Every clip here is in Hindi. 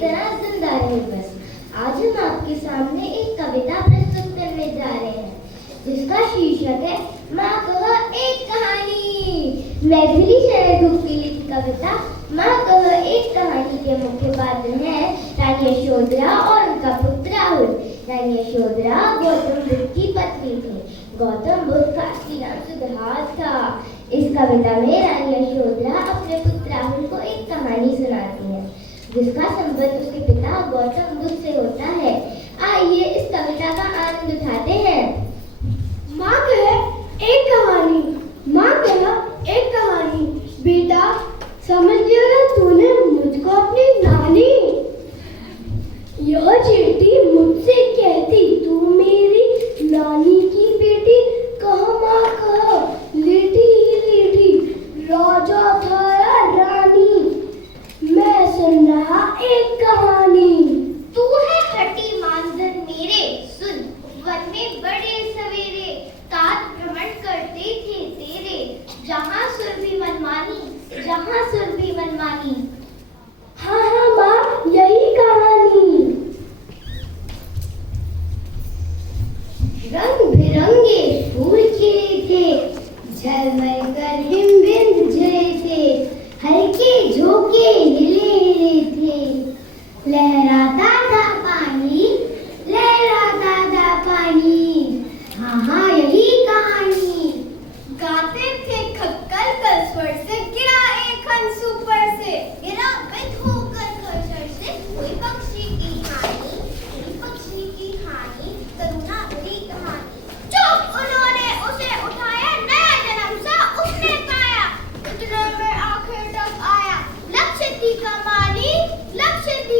तरह जिंदा रहे बस। आज हम आपके सामने एक कविता प्रस्तुत करने जा रहे हैं जिसका शीर्षक है माँ कह एक कहानी। मैथिली शरद गुप्त की लिखी कविता माँ कह एक कहानी के मुख्य पात्र हैं रानी यशोधरा और उनका पुत्र राहुल। रानी यशोधरा गौतम बुद्ध की पत्नी थी। गौतम बुद्ध का असली नाम सिद्धार्थ था। इस कविता में रानी यशोधरा अपने पुत्र राहुल को एक कहानी सुनाती है जिसका संबंध उसके पिता गौतम बुद्ध से होता है। आइए इस कविता का आनंद उठाते हैं। माँ कह एक कहानी, माँ कह एक कहानी। बेटा समझ लिया ना तूने मुझको अपनी नानी। यह चींटी मुझसे कहती तू मेरी नानी की बेटी। कह माँ कह लेटी ही लेटी राजा था या रानी। मैं सुन रहा एक कहानी। तू है खटी मांजर मेरे सुन वन में बड़े सवेरे तात भ्रमण करते थे तेरे जहाँ सुर भी मनमानी जहाँ सुर भी मनमानी। हाँ हाँ माँ यही कहानी। रंग बिरंगे फूल खिले थे झलमल कर हिमबिंद झरे थे हल्के झोंके हिले हिले थे लहराता था पानी लहराता था पानी। हाँ हाँ यही कहानी। गाते थे खक्कर कल स्वर से गिरा एक हंस ऊपर से। गिरा बिद होकर खच्चर से कोई पक्षी की हानि करुणा भरी कहानी। चुप उन्होंने उसे उठाया नया जन्म सा उसने पाया इतने में आखिर तक आया लक्ष्य थी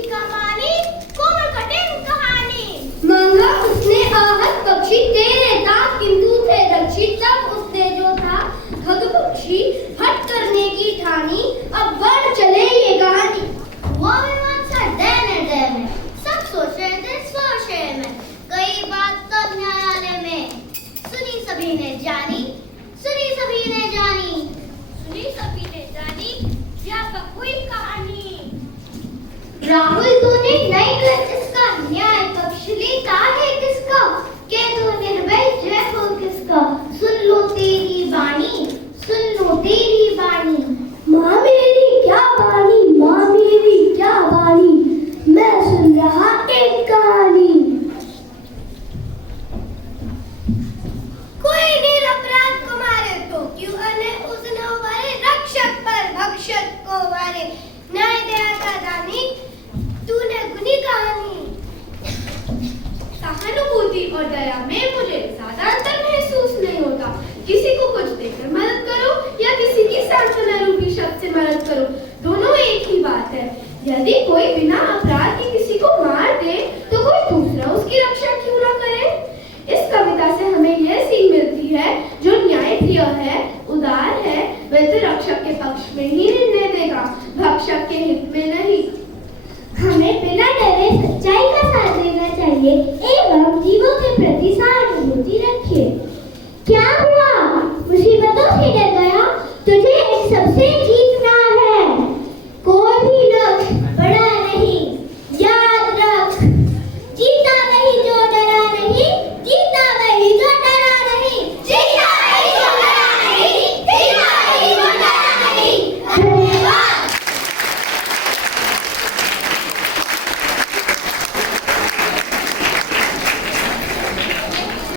कमानी कोमल कठिन कहानी। मांगा उसने आहत पक्षी तेरे था किंतु थे रक्षित तब उसने जो था खग पक्षी हट करने की ठानी। अब बढ़ चले ये कहानी। वो मीमांसा दय में सब सोच रहे थे सोचे में कई बात तब न्यायालय में सुनी सभी ने जानी व्यापक हुई कहानी। राहुल तूने नहीं कर इसका न्याय पक्ष लेता है किसका के तो निर्भय जय हो किसका। सुन लो तेरी वाणी माँ मेरी क्या बानी, माँ मेरी क्या बानी। मैं सुन रहा एक कहानी। कोई निरपराध को मारे तो क्यों अने उस न वारे रक्षक पर भक्षक को वारे न्याय दया का दानी तूने गुनी कहानी। सहानुभूति और दया में मुझे ज्यादा अंतर महसूस नहीं होता। किसी को कुछ देकर मदद करो या किसी की सांत्वना रूपी शब्द से मदद करो दोनों एक ही बात है। यदि कोई बिना अपराध के किसी को मार दे तो कोई दूसरा उसकी रक्षा क्यों ना करे। इस कविता से हमें यह सीख मिलती है जो न्याय प्रिय है उदार है वह तो रक्षक के पक्ष में ही निर्णय देगा भक्षक के हित में नहीं।